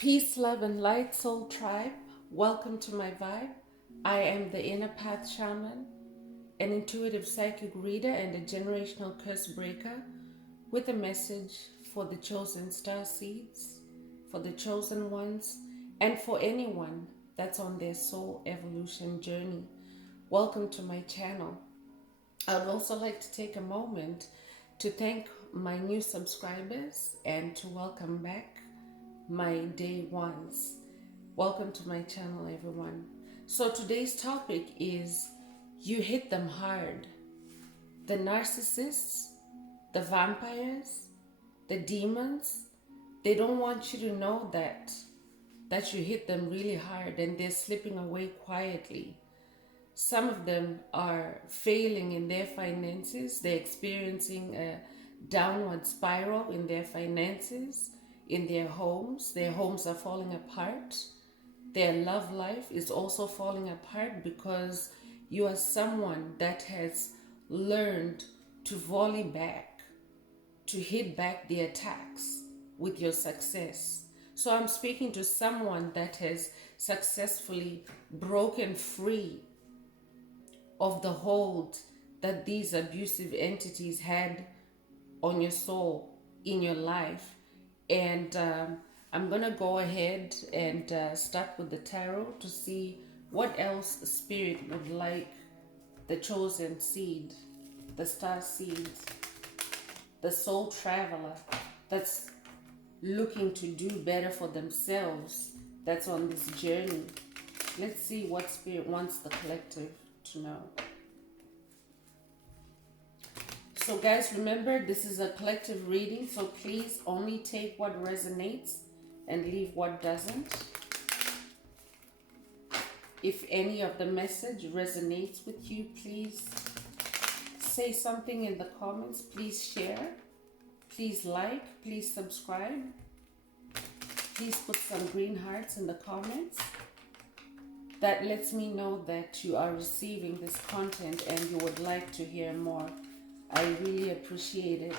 Peace, love, and light, soul tribe. Welcome to my vibe. I am the inner path shaman, an intuitive psychic reader, and a generational curse breaker with a message for the chosen star seeds, for the chosen ones, and for anyone that's on their soul evolution journey. Welcome to my channel. I would also like to take a moment to thank my new subscribers and to welcome back my day ones. Welcome to my channel, everyone. So today's topic is you hit them hard. The narcissists, the vampires, the demons, they don't want you to know that you hit them really hard and they're slipping away quietly. Some of them are failing in their finances. They're experiencing a downward spiral in their finances, in their homes. Their homes are falling apart. Their love life is also falling apart because you are someone that has learned to volley back, to hit back the attacks with your success. So I'm speaking to someone that has successfully broken free of the hold that these abusive entities had on your soul, in your life. And I'm going to go ahead and start with the tarot to see what else Spirit would like the chosen seed, the star seed, the soul traveler that's looking to do better for themselves, that's on this journey. Let's see what Spirit wants the collective to know. So guys, remember, this is a collective reading, so please only take what resonates and leave what doesn't. If any of the message resonates with you, please say something in the comments. Please share. Please like. Please subscribe. Please put some green hearts in the comments. That lets me know that you are receiving this content and you would like to hear more. I really appreciate it.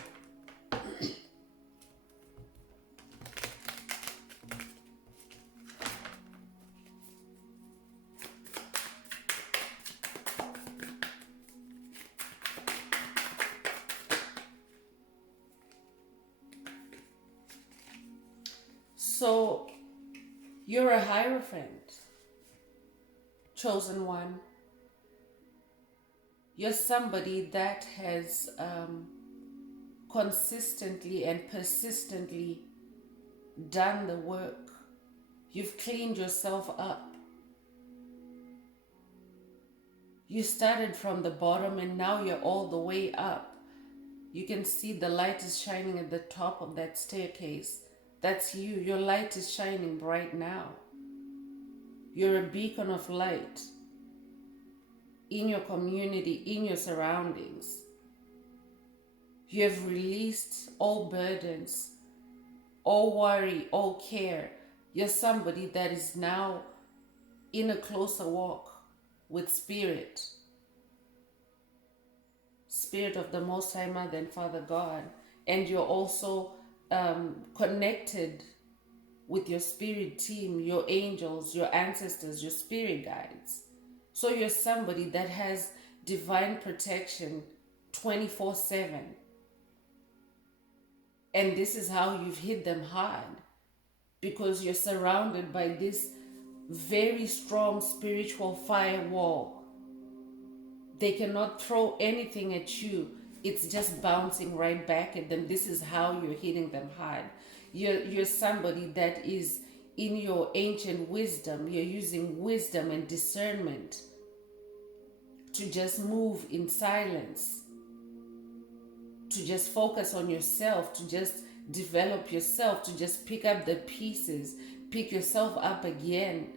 So, you're a hierophant, chosen one. You're somebody that has consistently and persistently done the work. You've cleaned yourself up. You started from the bottom and now you're all the way up. You can see the light is shining at the top of that staircase. That's you. Your light is shining bright now. You're a beacon of light in your community, in your surroundings. You have released all burdens, all worry, all care. You're somebody that is now in a closer walk with Spirit. Spirit of the Most High Mother and Father God. And you're also connected with your spirit team, your angels, your ancestors, your spirit guides. So you're somebody that has divine protection 24/7. And this is how you've hit them hard, because you're surrounded by this very strong spiritual firewall. They cannot throw anything at you. It's just bouncing right back at them. This is how you're hitting them hard. You're somebody that is in your ancient wisdom. You're using wisdom and discernment to just move in silence, to just focus on yourself, to just develop yourself, to just pick up the pieces, pick yourself up again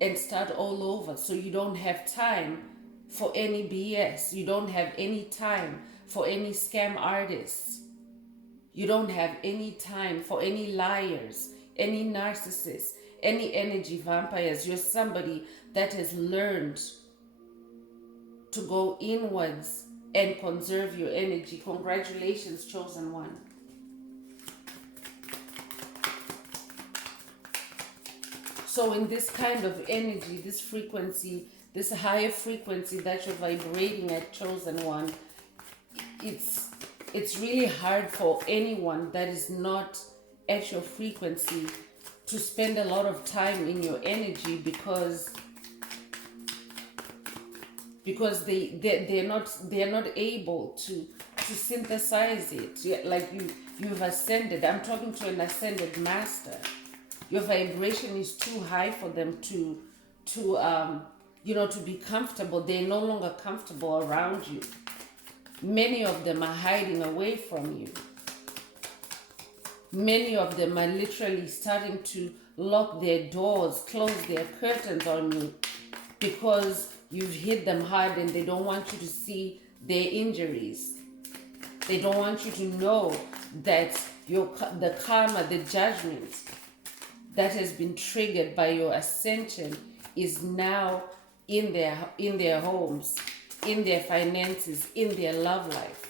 and start all over. So you don't have time for any BS. You don't have any time for any scam artists. You don't have any time for any liars, any narcissists, any energy vampires. You're somebody that has learned to go inwards and conserve your energy. Congratulations, chosen one. So in this kind of energy, this frequency, this higher frequency that you're vibrating at, chosen one, it's really hard for anyone that is not at your frequency to spend a lot of time in your energy, because they're not able to synthesize it. Like you've ascended. I'm talking to an ascended master. Your vibration is too high for them to to be comfortable. They're no longer comfortable around you. Many of them are hiding away from you. Many of them are literally starting to lock their doors, close their curtains on you, because you've hit them hard and they don't want you to see their injuries. They don't want you to know that the karma, the judgment that has been triggered by your ascension is now in their homes, in their finances, in their love life.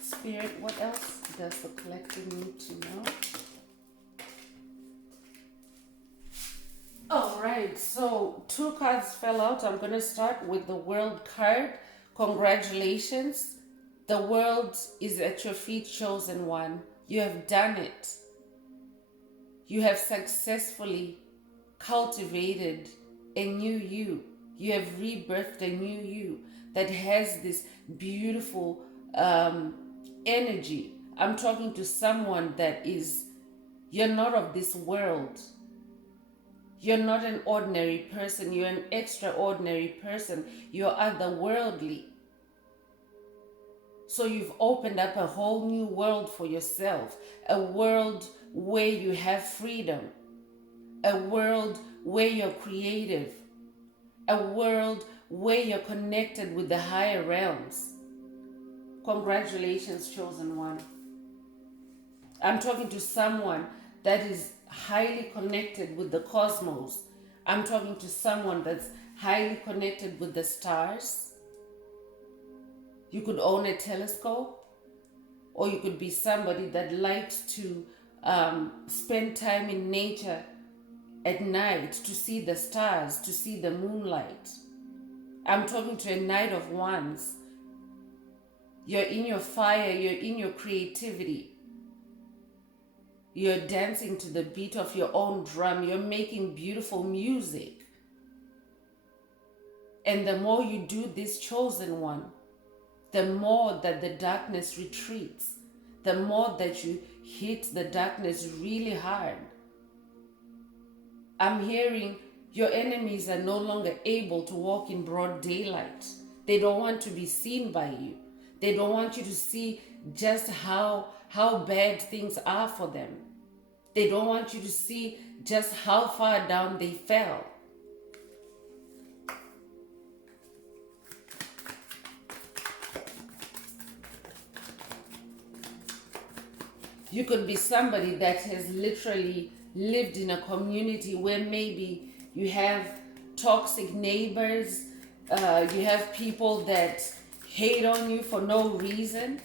Spirit, what else does the collective need to know? Alright, so 2 cards fell out. I'm going to start with the World card. Congratulations. The world is at your feet, chosen one. You have done it. You have successfully cultivated a new you. You have rebirthed a new you that has this beautiful energy. I'm talking to someone that you're not of this world. You're not an ordinary person. You're an extraordinary person. You're otherworldly. So you've opened up a whole new world for yourself. A world where you have freedom. A world where you're creative. A world where you're connected with the higher realms. Congratulations, chosen one. I'm talking to someone that is highly connected with the cosmos. I'm talking to someone that's highly connected with the stars. You could own a telescope, or you could be somebody that likes to spend time in nature at night to see the stars, to see the moonlight. I'm talking to a Knight of Wands. You're in your fire, you're in your creativity. You're dancing to the beat of your own drum. You're making beautiful music. And the more you do this, chosen one, the more that the darkness retreats. The more that you hit the darkness really hard. I'm hearing your enemies are no longer able to walk in broad daylight. They don't want to be seen by you. They don't want you to see just how bad things are for them. They don't want you to see just how far down they fell. You could be somebody that has literally lived in a community where maybe you have toxic neighbors, you have people that hate on you for no reason.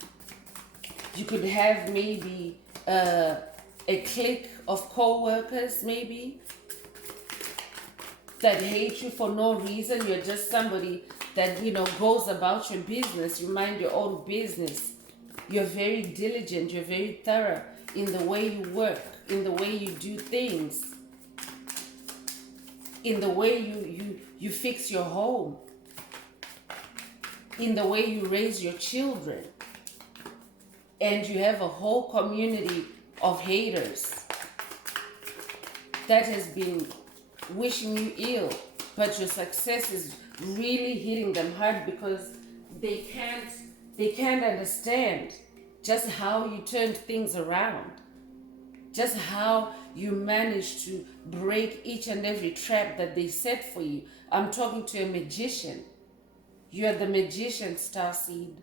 You could have maybe a clique of co-workers maybe that hate you for no reason. You're just somebody that, goes about your business. You mind your own business. You're very diligent. You're very thorough in the way you work, in the way you do things, in the way you fix your home, in the way you raise your children. And you have a whole community of haters that has been wishing you ill, but your success is really hitting them hard because they can't understand just how you turned things around, just how you managed to break each and every trap that they set for you. I'm talking to a magician. You're the magician, Starseed.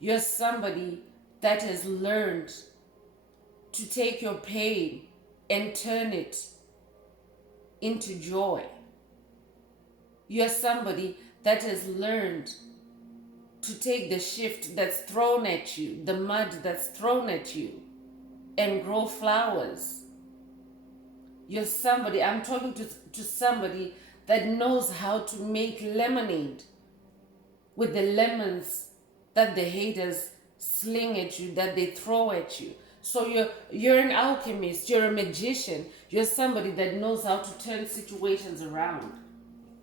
You're somebody that has learned to take your pain and turn it into joy. You're somebody that has learned to take the shift that's thrown at you, the mud that's thrown at you, and grow flowers. You're somebody, I'm talking to somebody that knows how to make lemonade with the lemons that the haters sling at you, that they throw at you. So you're an alchemist, you're a magician, you're somebody that knows how to turn situations around,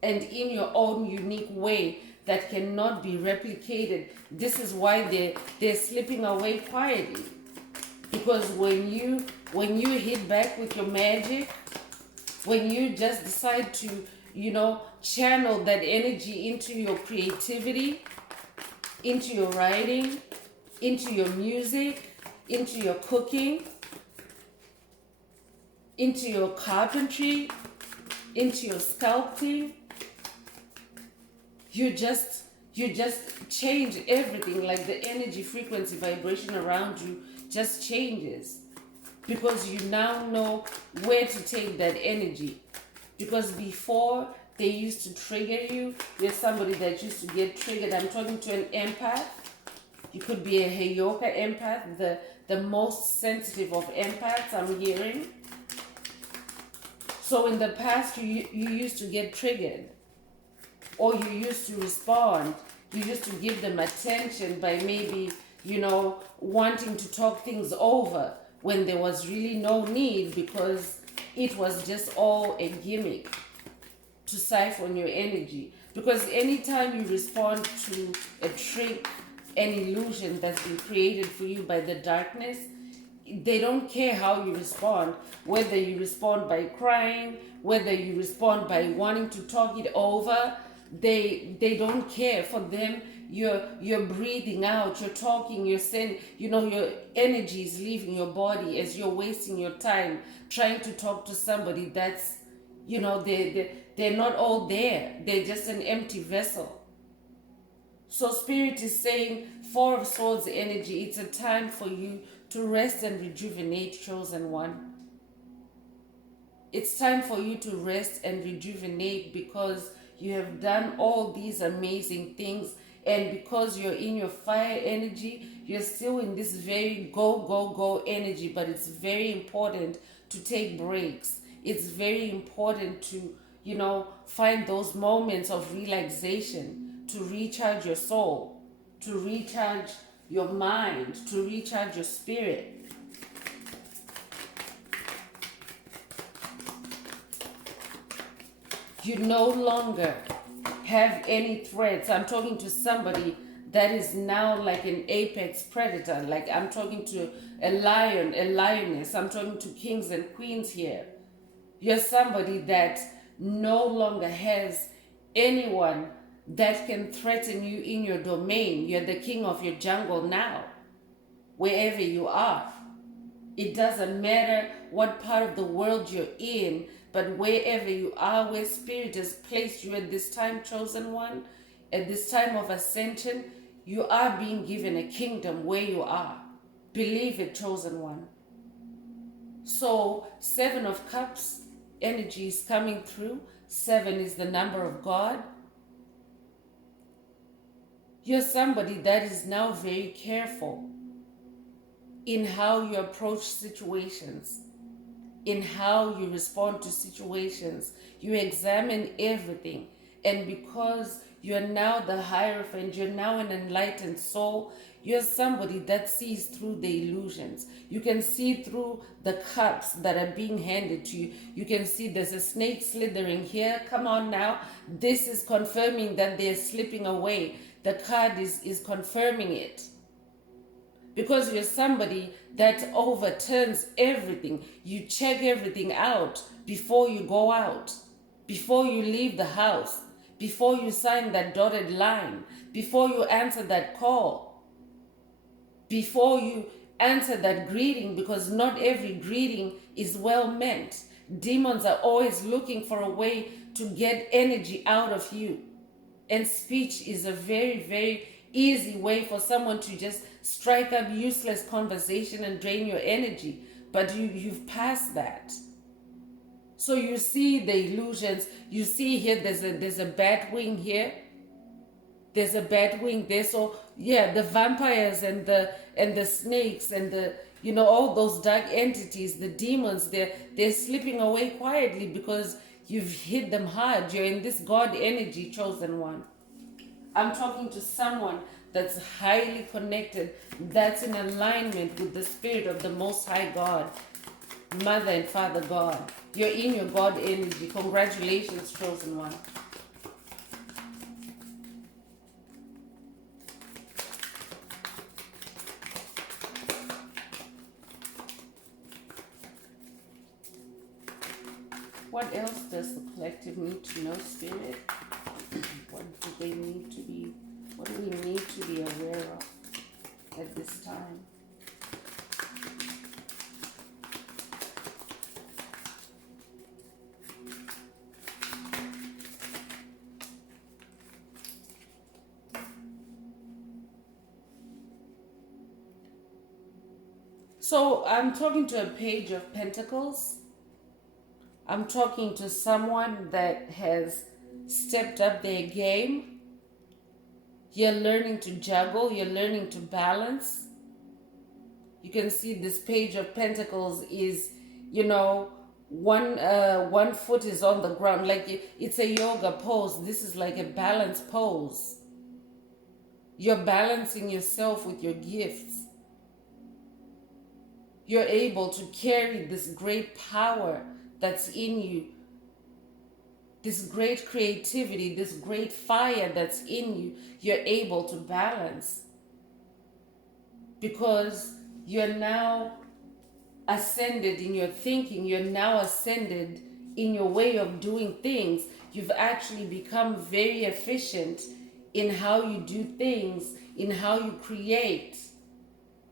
and in your own unique way that cannot be replicated. This is why they're slipping away quietly. Because when you hit back with your magic, when you just decide to, channel that energy into your creativity, into your writing, into your music, into your cooking, into your carpentry, into your sculpting, you just change everything. Like the energy, frequency, vibration around you just changes, because you now know where to take that energy. Because before, they used to trigger you. There's somebody that used to get triggered. I'm talking to an empath. You could be a Heyoka empath, the most sensitive of empaths, I'm hearing. So in the past, you used to get triggered, or you used to respond. You used to give them attention by maybe, wanting to talk things over when there was really no need, because it was just all a gimmick to siphon your energy. Because anytime you respond to a trick, an illusion that's been created for you by the darkness, they don't care how you respond, whether you respond by crying, whether you respond by wanting to talk it over. They don't care. For them, you're breathing out, you're talking, you're saying, your energy is leaving your body as you're wasting your time trying to talk to somebody that's, they're not all there. They're just an empty vessel. So Spirit is saying, Four of Swords energy, it's a time for you to rest and rejuvenate, chosen one. It's time for you to rest and rejuvenate, because you have done all these amazing things, and because you're in your fire energy, you're still in this very go, go, go energy. But it's very important to take breaks. It's very important to, find those moments of relaxation, to recharge your soul, to recharge your mind, to recharge your spirit. You no longer have any threats. I'm talking to somebody that is now like an apex predator. Like I'm talking to a lion, a lioness. I'm talking to kings and queens here. You're somebody that no longer has anyone that can threaten you in your domain. You're the king of your jungle now, wherever you are. It doesn't matter what part of the world you're in, but wherever you are, where Spirit has placed you at this time, chosen one, at this time of ascension, you are being given a kingdom where you are. Believe it, chosen one. So 7 of Cups energy is coming through. 7 is the number of God. You're somebody that is now very careful in how you approach situations, in how you respond to situations. You examine everything. And because you're now the Hierophant, you're now an enlightened soul, you're somebody that sees through the illusions. You can see through the cups that are being handed to you. You can see there's a snake slithering here. Come on now. This is confirming that they're slipping away. The card is confirming it. Because you're somebody that overturns everything. You check everything out before you go out, before you leave the house, before you sign that dotted line, before you answer that call, before you answer that greeting, because not every greeting is well meant. Demons are always looking for a way to get energy out of you. And speech is a very, very easy way for someone to just strike up useless conversation and drain your energy. But you've passed that. So you see the illusions. You see here there's a bat wing here. There's a bat wing there. So yeah, the vampires and the snakes and the all those dark entities, the demons, they're slipping away quietly because you've hit them hard. You're in this God energy, chosen one. I'm talking to someone that's highly connected, that's in alignment with the spirit of the Most High God, Mother and Father God. You're in your God energy. Congratulations, chosen one. What else does the collective need to know, Spirit? What do they need to be, what do we need to be aware of at this time? So I'm talking to a page of pentacles. I'm talking to someone that has stepped up their game. You're learning to juggle, you're learning to balance. You can see this page of pentacles is, one foot is on the ground, like it's a yoga pose. This is like a balance pose. You're balancing yourself with your gifts. You're able to carry this great power that's in you, this great creativity, this great fire that's in you. You're able to balance because you're now ascended in your thinking. You're now ascended in your way of doing things. You've actually become very efficient in how you do things, in how you create,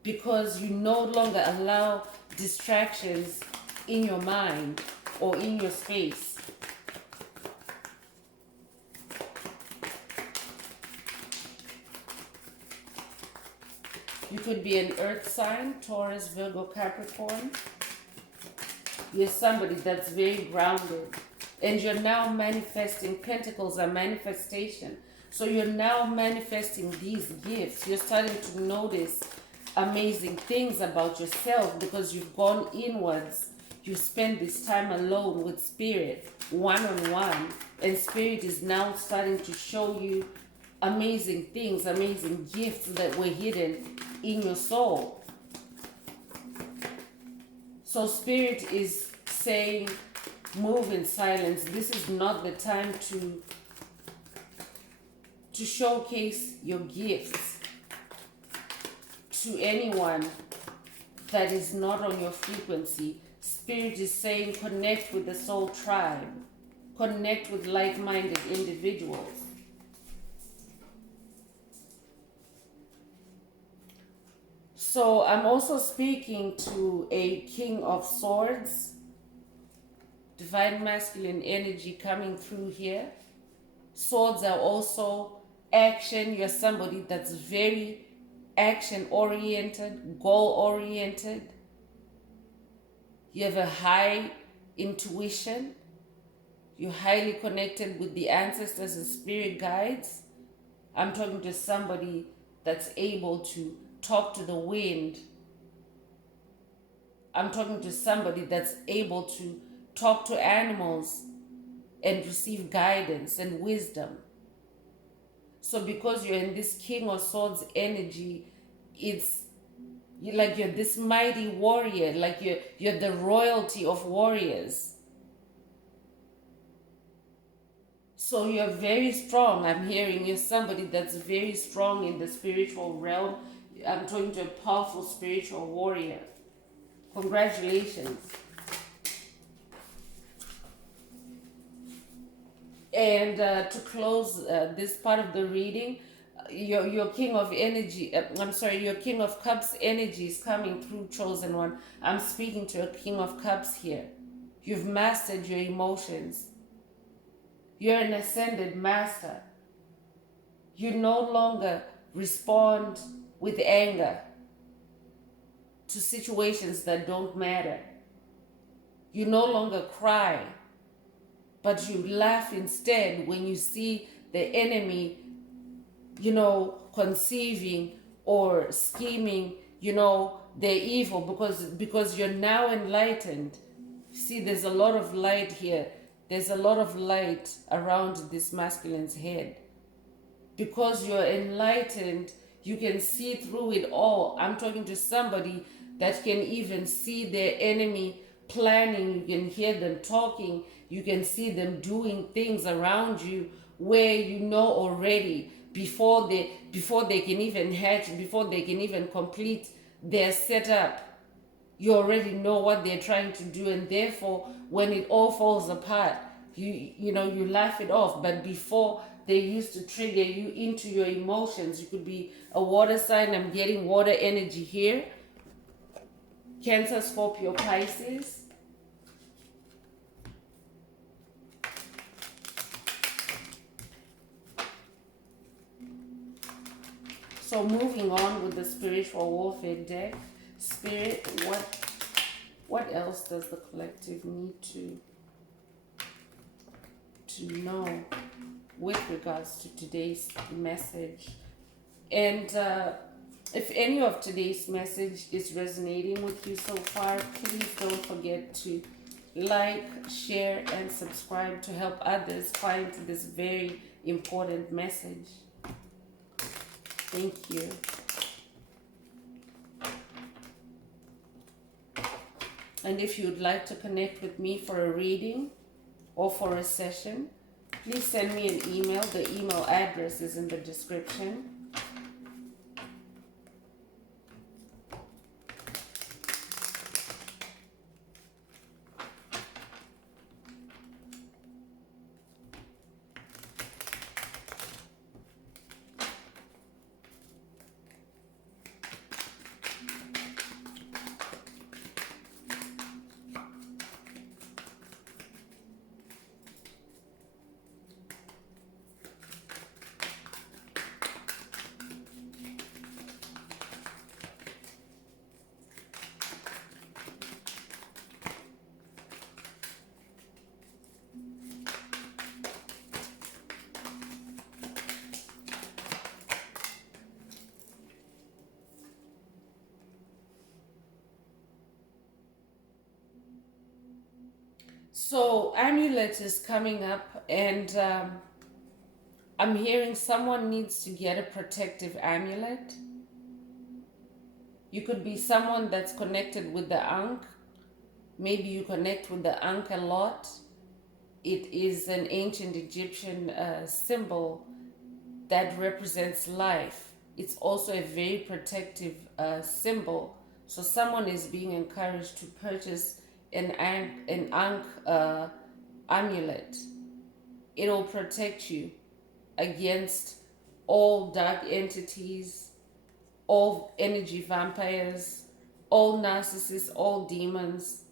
because you no longer allow distractions in your mind or in your space. You could be an earth sign, Taurus, Virgo, Capricorn. You're somebody that's very grounded. And you're now manifesting. Pentacles are manifestation. So you're now manifesting these gifts. You're starting to notice amazing things about yourself because you've gone inwards. You spend this time alone with Spirit, one-on-one. And Spirit is now starting to show you amazing things, amazing gifts that were hidden in your soul. So Spirit is saying, move in silence. This is not the time to showcase your gifts to anyone that is not on your frequency. Spirit is saying, connect with the soul tribe. Connect with like-minded individuals. So I'm also speaking to a King of Swords, divine masculine energy coming through here. Swords are also action. You're somebody that's very action-oriented, goal-oriented. You have a high intuition. You're highly connected with the ancestors and spirit guides. I'm talking to somebody that's able to talk to the wind. I'm talking to somebody that's able to talk to animals and receive guidance and wisdom. So because you're in this King of Swords energy, it's like you're this mighty warrior, like you're the royalty of warriors. So you're very strong. I'm hearing you're somebody that's very strong in the spiritual realm. I'm talking to a powerful spiritual warrior. Congratulations. And to close this part of the reading, your King of Energy, your King of Cups energy is coming through, chosen one. I'm speaking to a King of Cups here. You've mastered your emotions. You're an ascended master. You no longer respond with anger to situations that don't matter. You no longer cry but you laugh instead when you see the enemy, conceiving or scheming, they're evil, because you're now enlightened. See, there's a lot of light here. There's a lot of light around this masculine's head. Because you're enlightened, you can see through it all. I'm talking to somebody that can even see their enemy planning. You can hear them talking. You can see them doing things around you where you know already before they can even hatch, before they can even complete their setup. You already know what they're trying to do, and therefore when it all falls apart, you laugh it off. But before, they used to trigger you into your emotions. You could be a water sign. I'm getting water energy here. Cancer, Scorpio, Pisces. So moving on with the spiritual warfare deck. Spirit, what else does the collective need to know with regards to today's message? And if any of today's message is resonating with you so far, please don't forget to like, share, and subscribe to help others find this very important message. Thank you. And if you'd like to connect with me for a reading or for a session, please send me an email. The email address is in the description. So amulet is coming up, and I'm hearing someone needs to get a protective amulet. You could be someone that's connected with the Ankh. Maybe you connect with the Ankh a lot. It is an ancient Egyptian symbol that represents life. It's also a very protective symbol. So someone is being encouraged to purchase an Ankh amulet. It'll protect you against all dark entities, all energy vampires, all narcissists, all demons.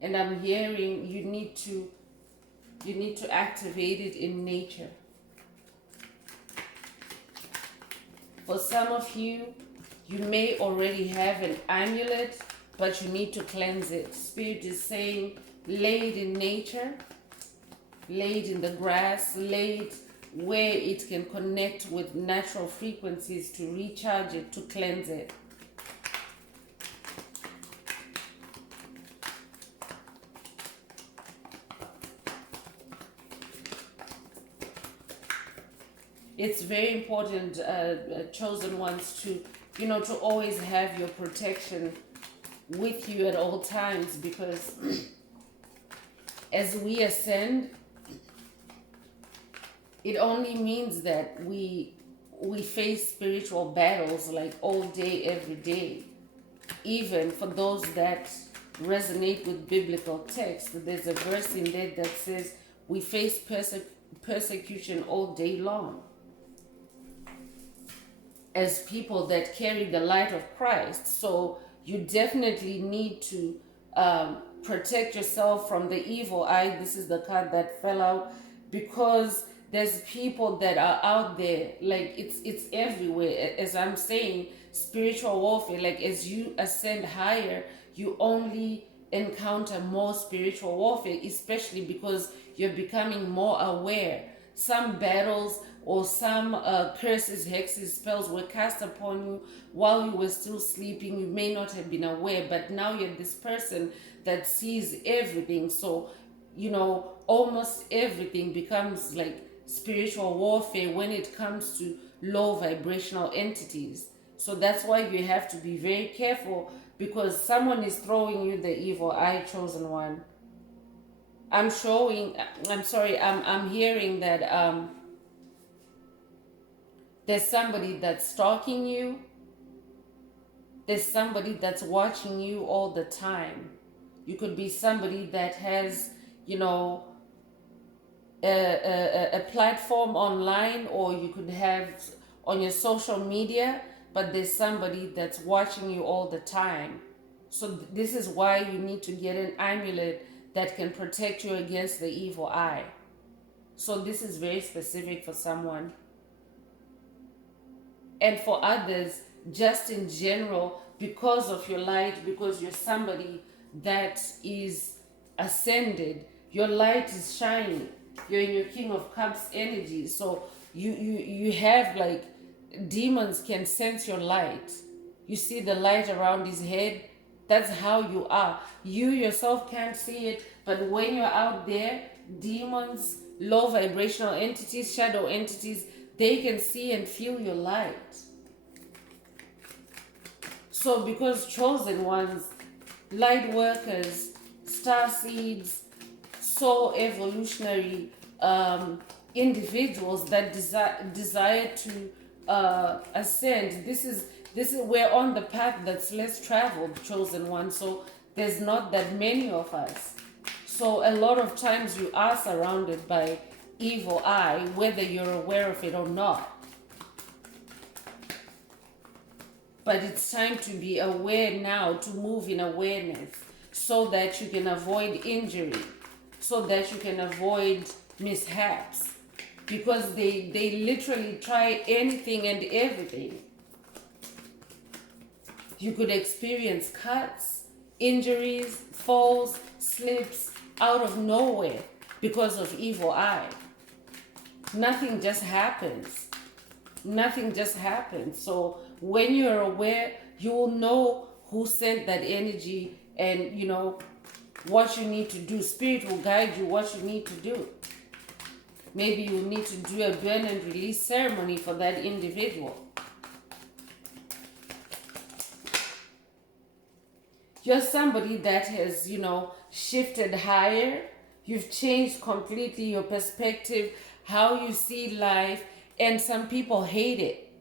And I'm hearing you need to activate it in nature. For some of you, you may already have an amulet, but you need to cleanse it. Spirit is saying, lay it in nature, lay it in the grass, lay it where it can connect with natural frequencies to recharge it, to cleanse it. It's very important, chosen ones, to always have your protection with you at all times, because as we ascend, it only means that we face spiritual battles like all day, every day. Even for those that resonate with biblical text, there's a verse in there that says we face persecution all day long. As people that carry the light of Christ. So you definitely need to protect yourself from the evil eye. This is the card that fell out, because there's people that are out there, like it's everywhere. As I'm saying, spiritual warfare, like as you ascend higher, you only encounter more spiritual warfare, especially because you're becoming more aware. Some battles or some curses, hexes, spells were cast upon you while you were still sleeping. You may not have been aware, but now you're this person that sees everything. So, almost everything becomes like spiritual warfare when it comes to low vibrational entities. So that's why you have to be very careful, because someone is throwing you the evil eye, chosen one. I'm hearing that there's somebody that's stalking you. There's somebody that's watching you all the time. You could be somebody that has, a platform online, or you could have on your social media, but there's somebody that's watching you all the time. So this is why you need to get an amulet that can protect you against the evil eye. So this is very specific for someone. And for others, just in general, because of your light, because you're somebody that is ascended, your light is shining. You're in your King of Cups energy. So you have like, demons can sense your light. You see the light around his head. That's how you are. You yourself can't see it, but when you're out there, demons, low vibrational entities, shadow entities, they can see and feel your light. So because chosen ones, light workers, star seeds, soul evolutionary individuals that desire to ascend, this is we're on the path that's less traveled, chosen one. So there's not that many of us. So a lot of times you are surrounded by evil eye, whether you're aware of it or not. But it's time to be aware now, to move in awareness, so that you can avoid injury, so that you can avoid mishaps, because they literally try anything and everything. You could experience cuts, injuries, falls, slips out of nowhere because of evil eye. Nothing just happens. Nothing just happens. So when you're aware, you will know who sent that energy, and what you need to do. Spirit will guide you what you need to do. Maybe you need to do a burn and release ceremony for that individual. You're somebody that has, shifted higher. You've changed completely your perspective, how you see life, and some people hate it.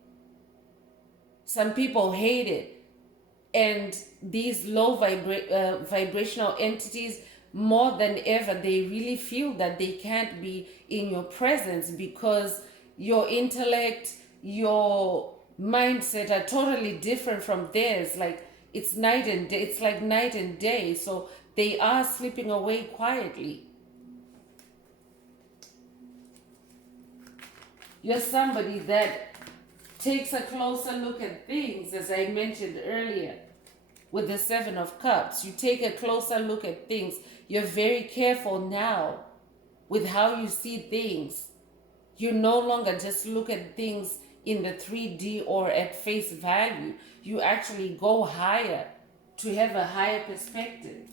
Some people hate it. And these low vibrational entities, more than ever, they really feel that they can't be in your presence, because your intellect, your mindset are totally different from theirs. Like, it's night and day. It's like night and day. So they are slipping away quietly. You're somebody that takes a closer look at things, as I mentioned earlier, with the Seven of Cups. You take a closer look at things. You're very careful now with how you see things. You no longer just look at things in the 3D or at face value. You actually go higher to have a higher perspective.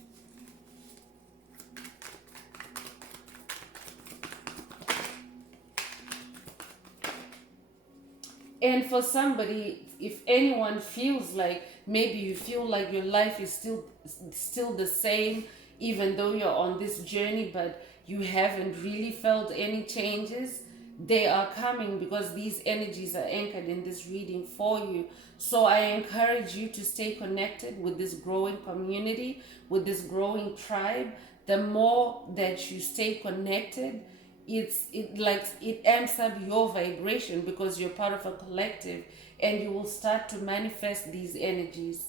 And for somebody, if anyone feels like, maybe you feel like your life is still the same, even though you're on this journey, but you haven't really felt any changes, they are coming, because these energies are anchored in this reading for you. So I encourage you to stay connected with this growing community, with this growing tribe. The more that you stay connected, it amps up your vibration, because you're part of a collective, and you will start to manifest these energies.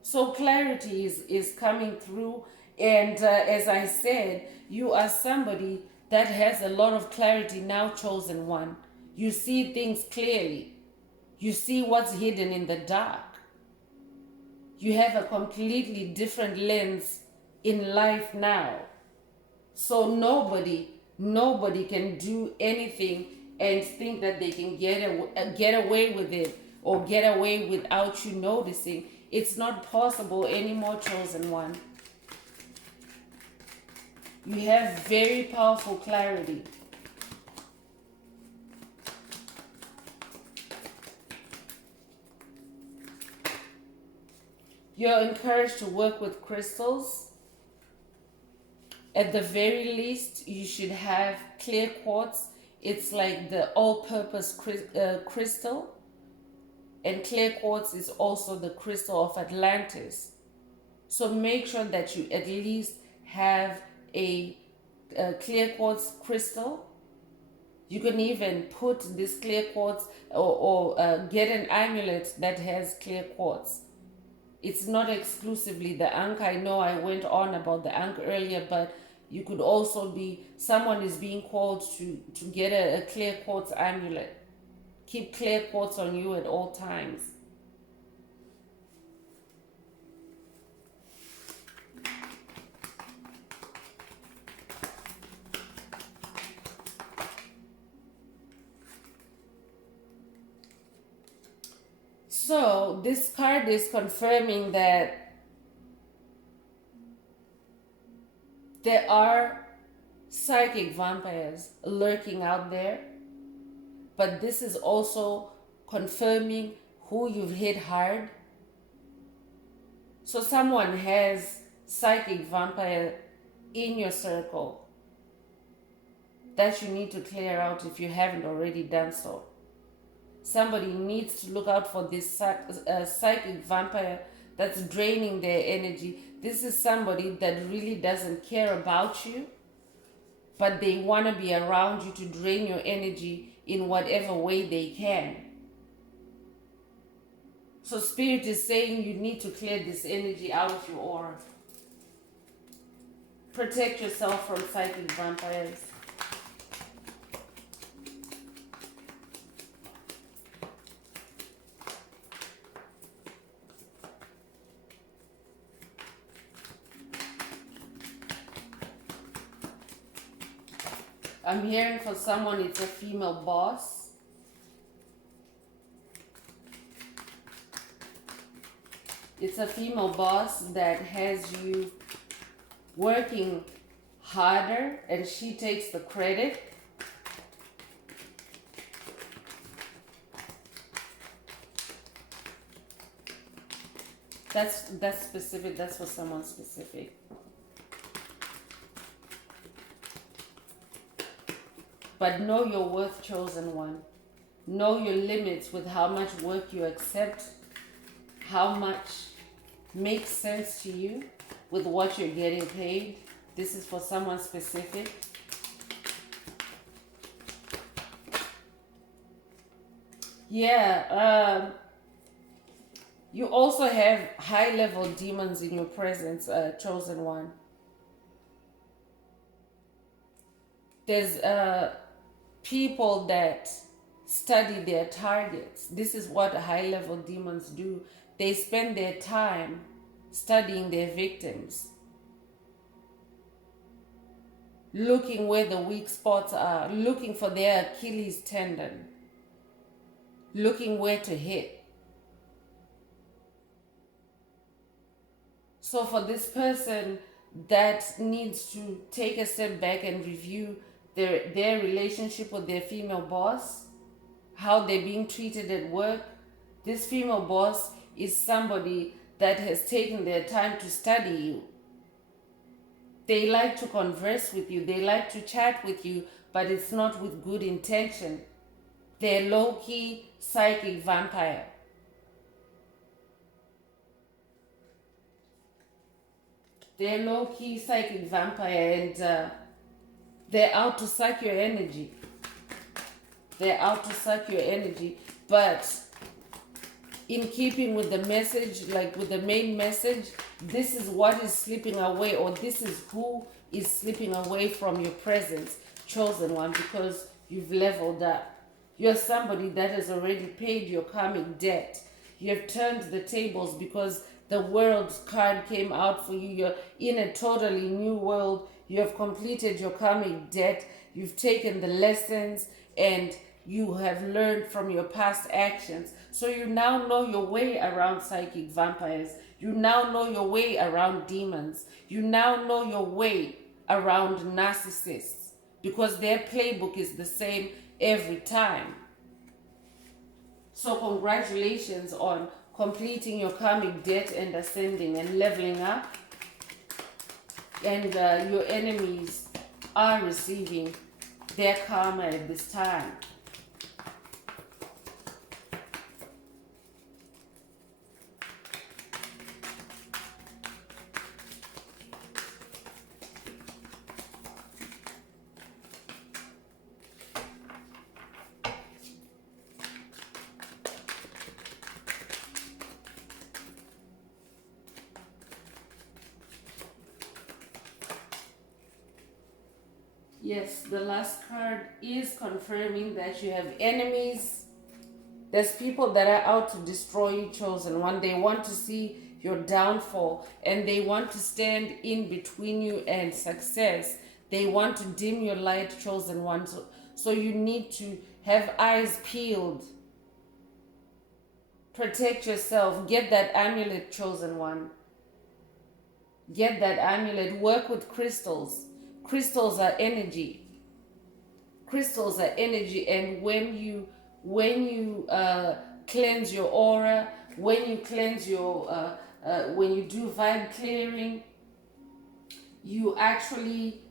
So clarity is coming through, and as I said, you are somebody that has a lot of clarity now, chosen one. You see things clearly. You see what's hidden in the dark. You have a completely different lens in life now. So nobody can do anything and think that they can get away with it or get away without you noticing. It's not possible anymore, chosen one. You have very powerful clarity. You're encouraged to work with crystals. At the very least, you should have clear quartz. It's like the all-purpose crystal. And clear quartz is also the crystal of Atlantis. So make sure that you at least have a clear quartz crystal. You can even put this clear quartz or get an amulet that has clear quartz. It's not exclusively the ankh. I know I went on about the ankh earlier, but you could also be, someone is being called to get a clear quartz amulet. Keep clear quartz on you at all times. So this card is confirming that there are psychic vampires lurking out there, but this is also confirming who you've hit hard. So someone has psychic vampire in your circle that you need to clear out if you haven't already done so. Somebody needs to look out for this psychic vampire that's draining their energy. This is somebody that really doesn't care about you, but they want to be around you to drain your energy in whatever way they can. So Spirit is saying you need to clear this energy out of your aura. Protect yourself from psychic vampires. I'm hearing for someone it's a female boss. It's a female boss that has you working harder and she takes the credit. That's specific. That's for someone specific. But know your worth, chosen one. Know your limits with how much work you accept, how much makes sense to you with what you're getting paid. This is for someone specific. Yeah, you also have high-level demons in your presence, chosen one. There's people that study their targets. This is what high-level demons do. They spend their time studying their victims, looking where the weak spots are, looking for their Achilles tendon, looking where to hit. So for this person that needs to take a step back and review their relationship with their female boss, how they're being treated at work. This female boss is somebody that has taken their time to study you. They like to converse with you. They like to chat with you, but it's not with good intention. They're low-key psychic vampire. They're low-key psychic vampire, and they're out to suck your energy. They're out to suck your energy, but in keeping with the message, like with the main message, this is what is slipping away, or this is who is slipping away from your presence, chosen one, because you've leveled up. You're somebody that has already paid your karmic debt. You have turned the tables because The world's card came out for you. You're in a totally new world. You have completed your karmic debt. You've taken the lessons and you have learned from your past actions. So you now know your way around psychic vampires. You now know your way around demons. You now know your way around narcissists because their playbook is the same every time. So congratulations on completing your karmic debt and ascending and leveling up. And your enemies are receiving their karma at this time. Yes, the last card is confirming that you have enemies. There's people that are out to destroy you, chosen one. They want to see your downfall and they want to stand in between you and success. They want to dim your light, chosen one. So you need to have eyes peeled. Protect yourself. Get that amulet, chosen one. Get that amulet. Work with crystals. Crystals are energy. Crystals are energy, and when you cleanse your aura, when you cleanse your when you do vibe clearing, you actually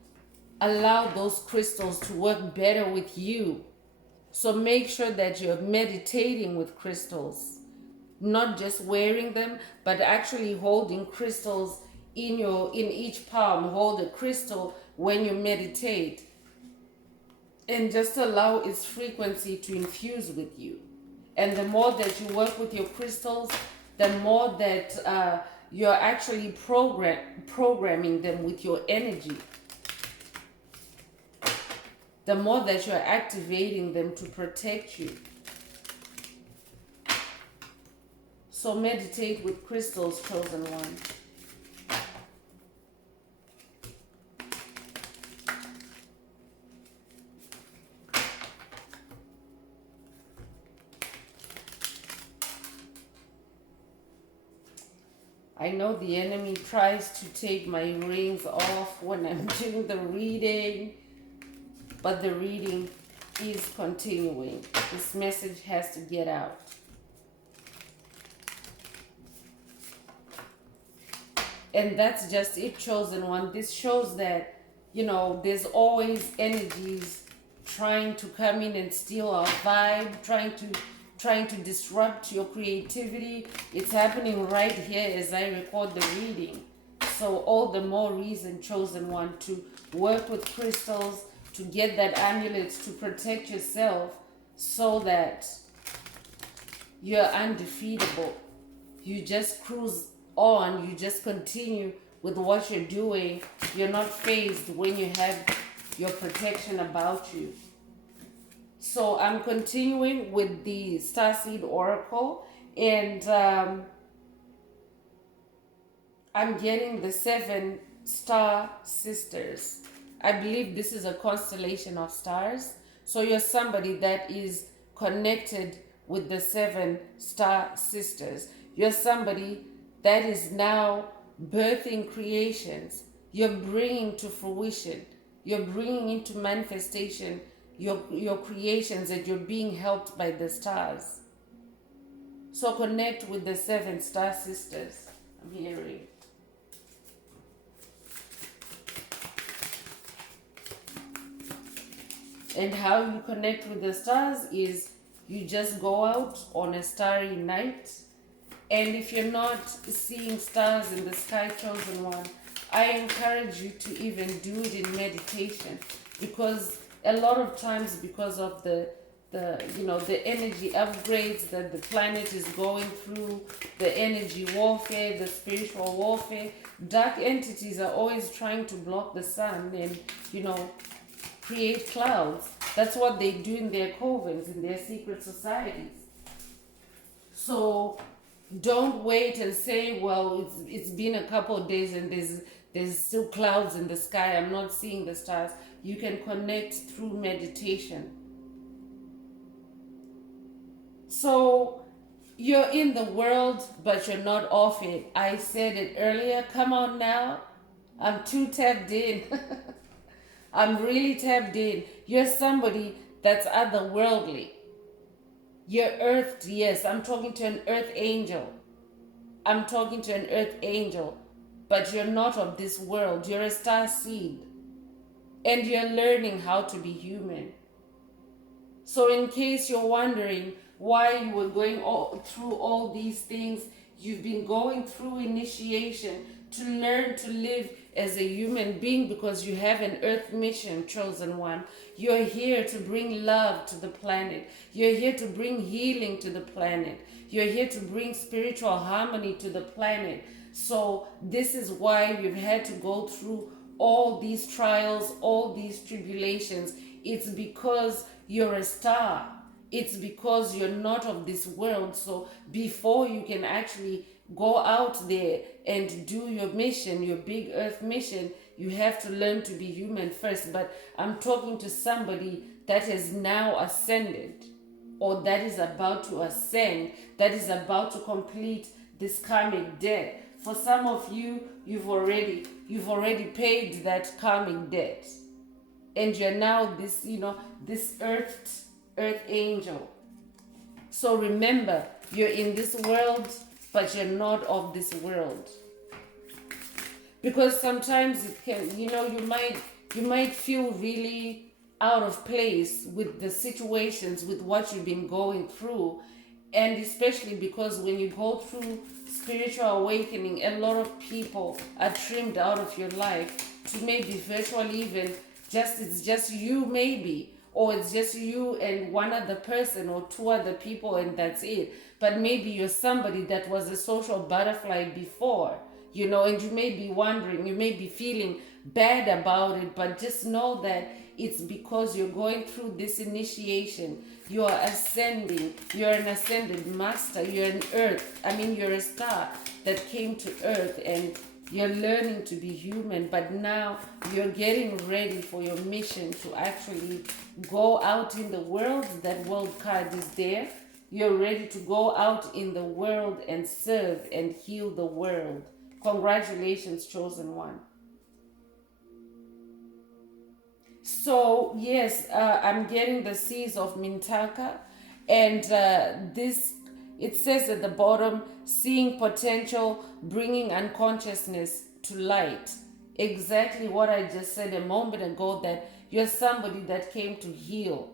allow those crystals to work better with you. So make sure that you're meditating with crystals, not just wearing them, but actually holding crystals in each palm. Hold a crystal when you meditate and just allow its frequency to infuse with you. And the more that you work with your crystals, the more that you're actually programming them with your energy. The more that you're activating them to protect you. So meditate with crystals, chosen one. I know the enemy tries to take my rings off when I'm doing the reading, but the reading is continuing. This message has to get out. And that's just it, chosen one. This shows that, there's always energies trying to come in and steal our vibe, trying to disrupt your creativity. It's happening right here as I record the reading. So all the more reason, chosen one, to work with crystals, to get that amulet to protect yourself so that you're undefeatable. You just cruise on, you just continue with what you're doing. You're not phased when you have your protection about you. So I'm continuing with the Starseed Oracle, and I'm getting the 7 star sisters. I believe this is a constellation of stars. So you're somebody that is connected with the 7 star sisters. You're somebody that is now birthing creations. You're bringing to fruition. You're bringing into manifestation your creations, and you're being helped by the stars. So connect with the 7 star sisters. I'm hearing. And how you connect with the stars is you just go out on a starry night. And if you're not seeing stars in the sky, chosen one, I encourage you to even do it in meditation, because a lot of times, because of the energy upgrades that the planet is going through, the energy warfare, the spiritual warfare, dark entities are always trying to block the sun and create clouds. That's what they do in their covens, in their secret societies. So Don't wait and say, well, it's been a couple of days and there's still clouds in the sky, I'm not seeing the stars. You can connect through meditation. So you're in the world, but you're not off it. I said it earlier. Come on now. I'm too tapped in. I'm really tapped in. You're somebody that's otherworldly. You're earthed, yes. I'm talking to an earth angel. I'm talking to an earth angel. But you're not of this world. You're a star seed. And you're learning how to be human. So in case you're wondering why you were going through all these things, you've been going through initiation to learn to live as a human being because you have an earth mission, chosen one. You're here to bring love to the planet. You're here to bring healing to the planet. You're here to bring spiritual harmony to the planet. So this is why we've had to go through all these trials, all these tribulations. It's because you're a star. It's because you're not of this world. So before you can actually go out there and do your mission, your big earth mission, you have to learn to be human first. But I'm talking to somebody that has now ascended, or that is about to ascend, that is about to complete this karmic debt. For some of you, you've already paid that karmic debt. And you're now this, this earth angel. So remember, you're in this world, but you're not of this world. Because sometimes it can, you might feel really out of place with the situations, with what you've been going through. And especially because when you go through spiritual awakening, a lot of people are trimmed out of your life to maybe virtually even it's just you maybe, or it's just you and one other person or two other people and that's it. But maybe you're somebody that was a social butterfly before, and you may be wondering, you may be feeling bad about it, but just know that it's because you're going through this initiation. You are ascending. You're an ascended master. You're you're a star that came to earth, and you're learning to be human. But now you're getting ready for your mission to actually go out in the world. That world card is there. You're ready to go out in the world and serve and heal the world. Congratulations, chosen one. So yes, I'm getting the Seas of Mintaka, and it says at the bottom, seeing potential, bringing unconsciousness to light. Exactly what I just said a moment ago, that you're somebody that came to heal.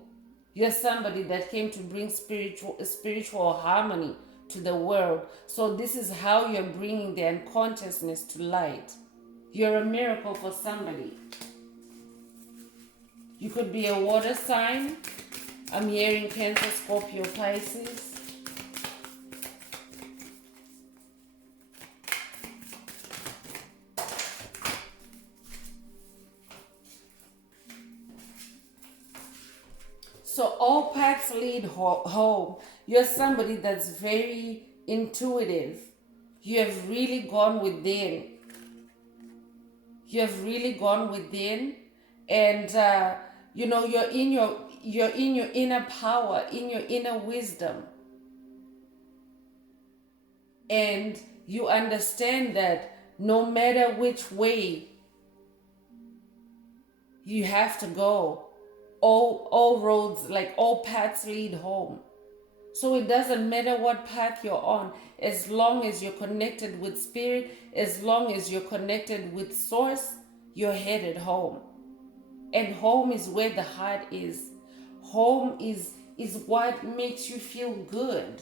You're somebody that came to bring spiritual harmony to the world. So this is how you're bringing the unconsciousness to light. You're a miracle for somebody. You could be a water sign. I'm hearing Cancer, Scorpio, Pisces. So all paths lead home. You're somebody that's very intuitive. You have really gone within. And you're in your inner power, in your inner wisdom. And you understand that no matter which way you have to go, all roads, like all paths lead home. So it doesn't matter what path you're on, as long as you're connected with spirit, as long as you're connected with source, you're headed home. And home is where the heart is. Home is what makes you feel good.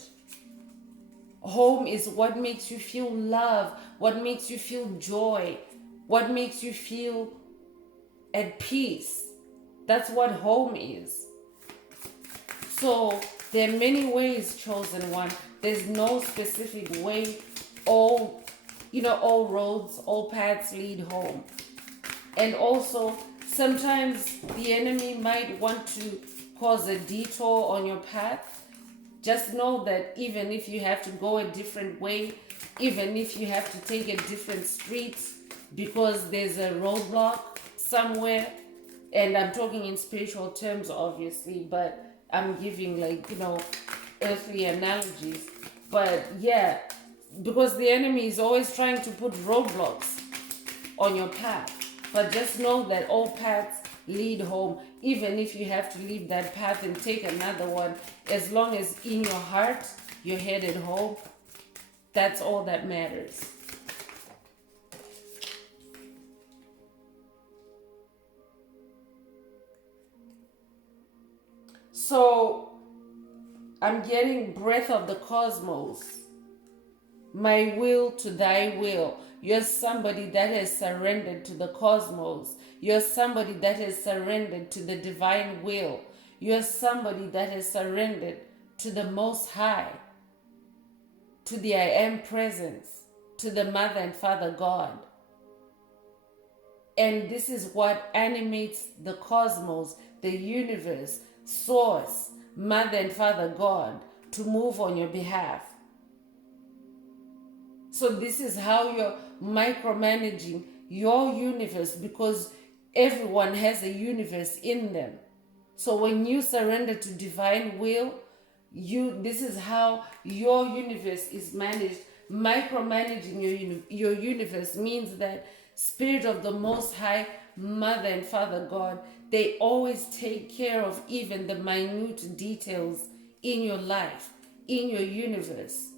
Home is what makes you feel love, what makes you feel joy, what makes you feel at peace. That's what home is. So there are many ways, chosen one. There's no specific way. All roads, all paths lead home. And also, sometimes the enemy might want to cause a detour on your path Just know that even if you have to go a different way, even if you have to take a different street because there's a roadblock somewhere, and I'm talking in spiritual terms, obviously, but I'm giving, like, earthly analogies. But yeah, because the enemy is always trying to put roadblocks on your path. But just know that all paths lead home. Even if you have to leave that path and take another one, as long as in your heart you're headed home, that's all that matters. So I'm getting breath of the cosmos. My will to thy will. You're somebody that has surrendered to the cosmos. You're somebody that has surrendered to the divine will. You're somebody that has surrendered to the Most High, to the I Am Presence, to the Mother and Father God. And this is what animates the cosmos, the universe, Source, Mother and Father God, to move on your behalf. So this is how you're micromanaging your universe, because everyone has a universe in them. So when you surrender to divine will, this is how your universe is managed. Micromanaging your universe means that Spirit of the Most High, Mother and Father God, they always take care of even the minute details in your life, in your universe.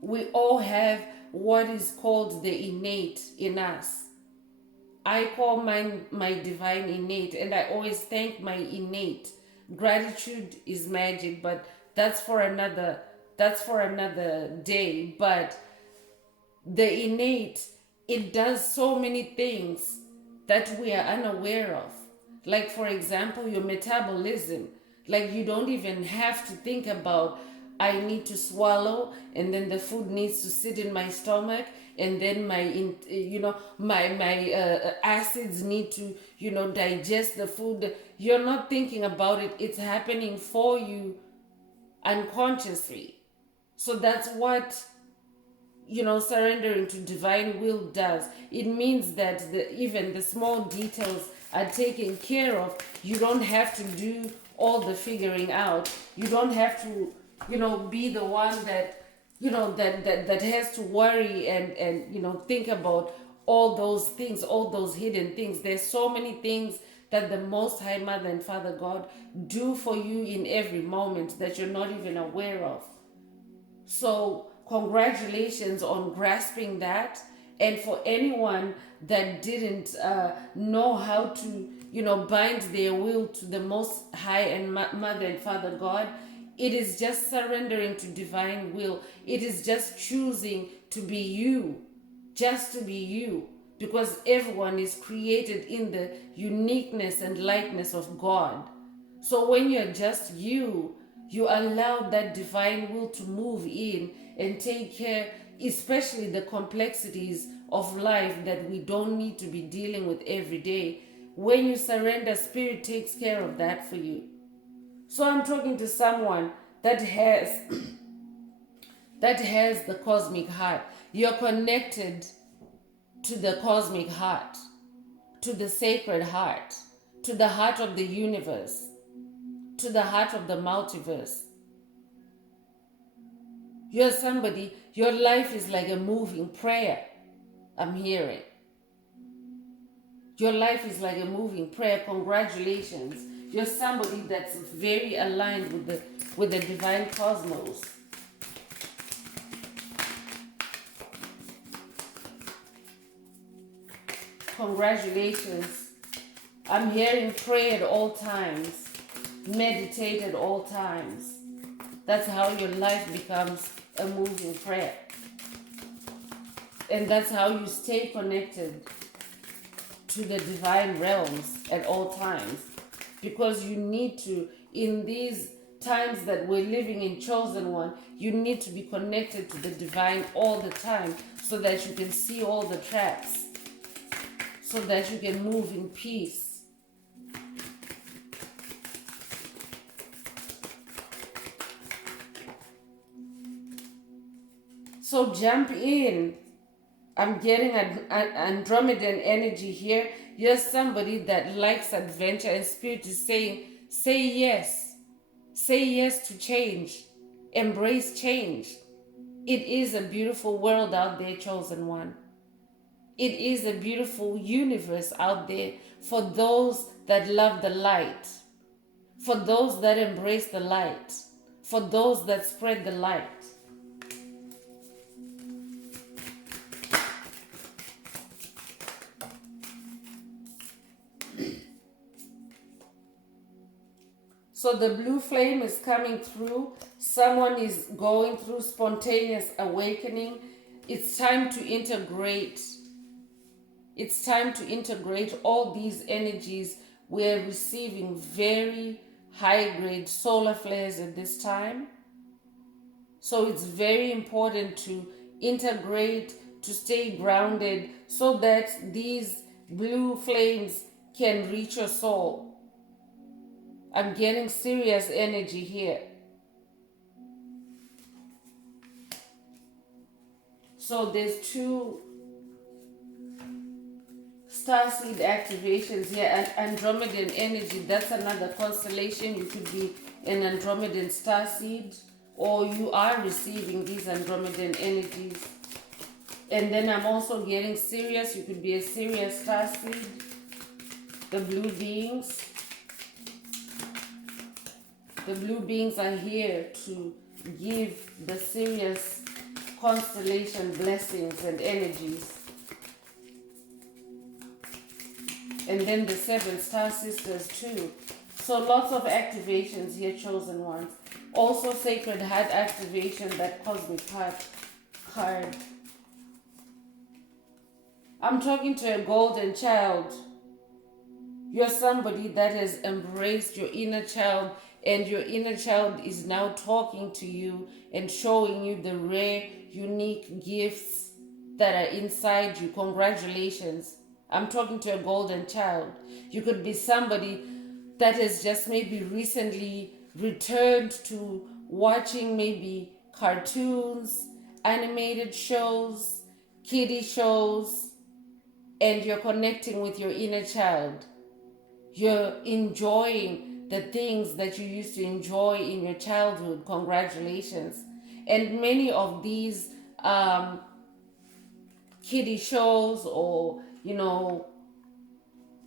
We all have what is called the innate in us. I call mine my divine innate, and I always thank my innate. Gratitude is magic, but that's for another day. But the innate, it does so many things that we are unaware of. Like, for example, your metabolism. Like, you don't even have to think about, I need to swallow, and then the food needs to sit in my stomach, and then my acids need to digest the food. You're not thinking about it. It's happening for you unconsciously. So that's what surrendering to divine will does. It means that even the small details are taken care of. You don't have to do all the figuring out. You don't have to be the one that that has to worry and think about all those things, all those hidden things. There's so many things that the Most High Mother and Father God do for you in every moment that you're not even aware of. So congratulations on grasping that. And for anyone that didn't know how to bind their will to the Most High and Mother and Father God, it is just surrendering to divine will. It is just choosing to be you, just to be you, because everyone is created in the uniqueness and likeness of God. So when you're just you allow that divine will to move in and take care, especially the complexities of life that we don't need to be dealing with every day. When you surrender, Spirit takes care of that for you. So I'm talking to someone that has the cosmic heart. You're connected to the cosmic heart, to the sacred heart, to the heart of the universe, to the heart of the multiverse. You're somebody, your life is like a moving prayer, I'm hearing. Your life is like a moving prayer. Congratulations. You're somebody that's very aligned with the divine cosmos. Congratulations. I'm hearing pray at all times, meditate at all times. That's how your life becomes a moving prayer. And that's how you stay connected to the divine realms at all times. Because you need to, in these times that we're living in Chosen One, you need to be connected to the divine all the time so that you can see all the traps, so that you can move in peace. So jump in. I'm getting an Andromedan energy here. You're somebody that likes adventure, and Spirit is saying, say yes. Say yes to change. Embrace change. It is a beautiful world out there, chosen one. It is a beautiful universe out there for those that love the light, for those that embrace the light, for those that spread the light. So the blue flame is coming through. Someone is going through spontaneous awakening. It's time to integrate. It's time to integrate all these energies. We're receiving very high grade solar flares at this time. So it's very important to integrate, to stay grounded, so that these blue flames can reach your soul. I'm getting serious energy here. So there's two Starseed activations here, and Andromedan energy. That's another constellation. You could be an Andromedan Starseed, or you are receiving these Andromedan energies. And then I'm also getting Sirius. You could be a Sirius Starseed. The blue beings. The blue beings are here to give the Sirius constellation blessings and energies. And then the 7 star sisters too. So lots of activations here, chosen ones. Also Sacred Heart activation, that cosmic heart card. I'm talking to a golden child. You're somebody that has embraced your inner child, and your inner child is now talking to you and showing you the rare, unique gifts that are inside you. Congratulations. I'm talking to a golden child. You could be somebody that has just maybe recently returned to watching maybe cartoons, animated shows, kiddie shows, and you're connecting with your inner child. You're enjoying the things that you used to enjoy in your childhood. Congratulations. And many of these kiddie shows, or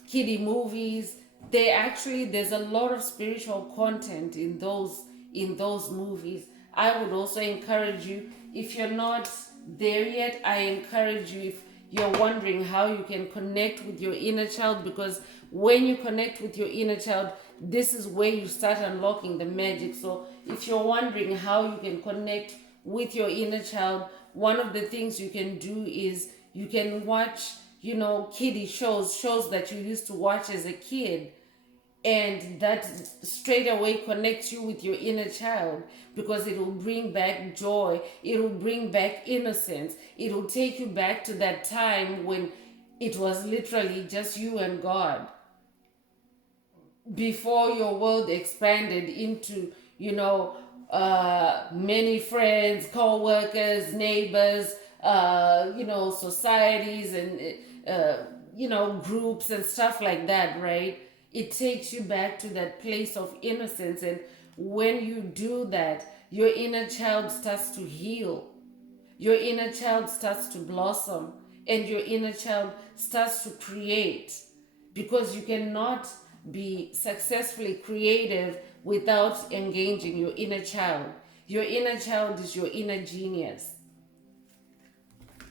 kiddie movies, there's a lot of spiritual content in those movies. I would also encourage you, if you're not there yet, I encourage you, if you're wondering how you can connect with your inner child, because when you connect with your inner child, this is where you start unlocking the magic. So if you're wondering how you can connect with your inner child, one of the things you can do is you can watch kiddie shows that you used to watch as a kid, and that straight away connects you with your inner child, because it will bring back joy, it will bring back innocence, it will take you back to that time when it was literally just you and God, before your world expanded into many friends, co-workers, neighbors, societies, and groups and stuff like that, right? It takes you back to that place of innocence. And when you do that, your inner child starts to heal. Your inner child starts to blossom. And your inner child starts to create. Because you cannot be successfully creative without engaging your inner child. Your inner child is your inner genius.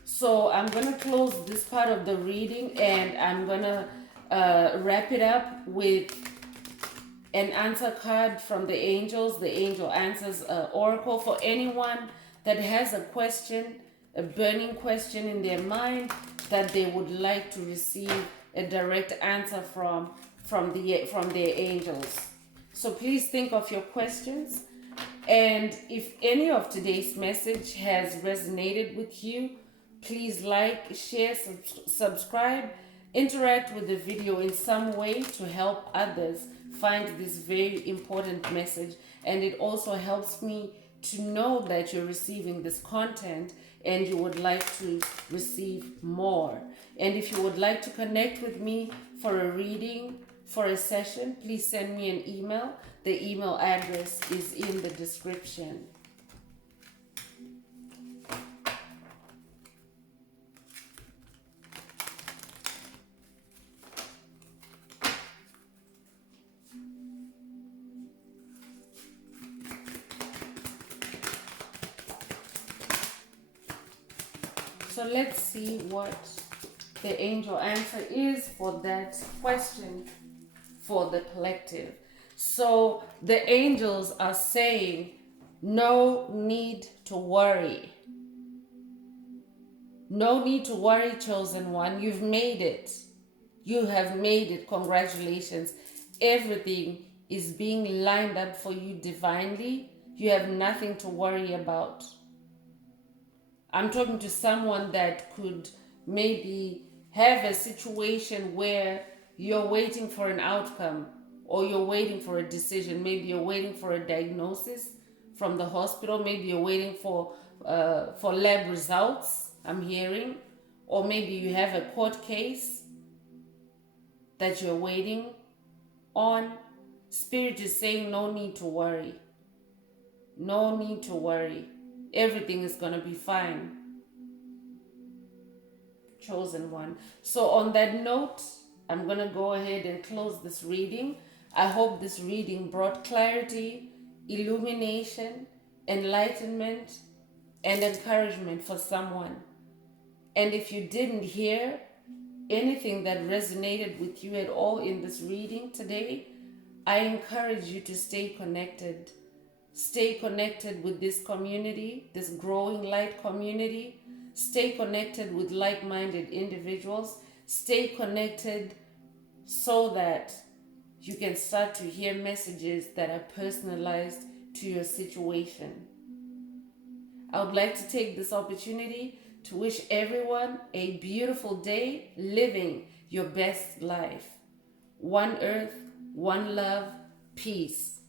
So I'm going to close this part of the reading, and I'm going to wrap it up with an answer card from the angels. The angel answers oracle for anyone that has a question, a burning question in their mind that they would like to receive a direct answer from their angels. So please think of your questions, and if any of today's message has resonated with you, please like, share, subscribe, interact with the video in some way to help others find this very important message. And it also helps me to know that you're receiving this content, and you would like to receive more. And if you would like to connect with me for a reading, for a session, please send me an email. The email address is in the description. So let's see what the angel answer is for that question for the collective. So the angels are saying, no need to worry. No need to worry, chosen one. You've made it. You have made it. Congratulations. Everything is being lined up for you divinely. You have nothing to worry about. I'm talking to someone that could maybe have a situation where you're waiting for an outcome or you're waiting for a decision. Maybe you're waiting for a diagnosis from the hospital. Maybe you're waiting for lab results, I'm hearing. Or maybe you have a court case that you're waiting on. Spirit is saying no need to worry. No need to worry. Everything is going to be fine. Chosen one. So on that note, I'm going to go ahead and close this reading. I hope this reading brought clarity, illumination, enlightenment, and encouragement for someone. And if you didn't hear anything that resonated with you at all in this reading today, I encourage you to stay connected. Stay connected with this community, this growing light community. Stay connected with like-minded individuals. Stay connected so that you can start to hear messages that are personalized to your situation. I would like to take this opportunity to wish everyone a beautiful day living your best life. One earth, one love, peace.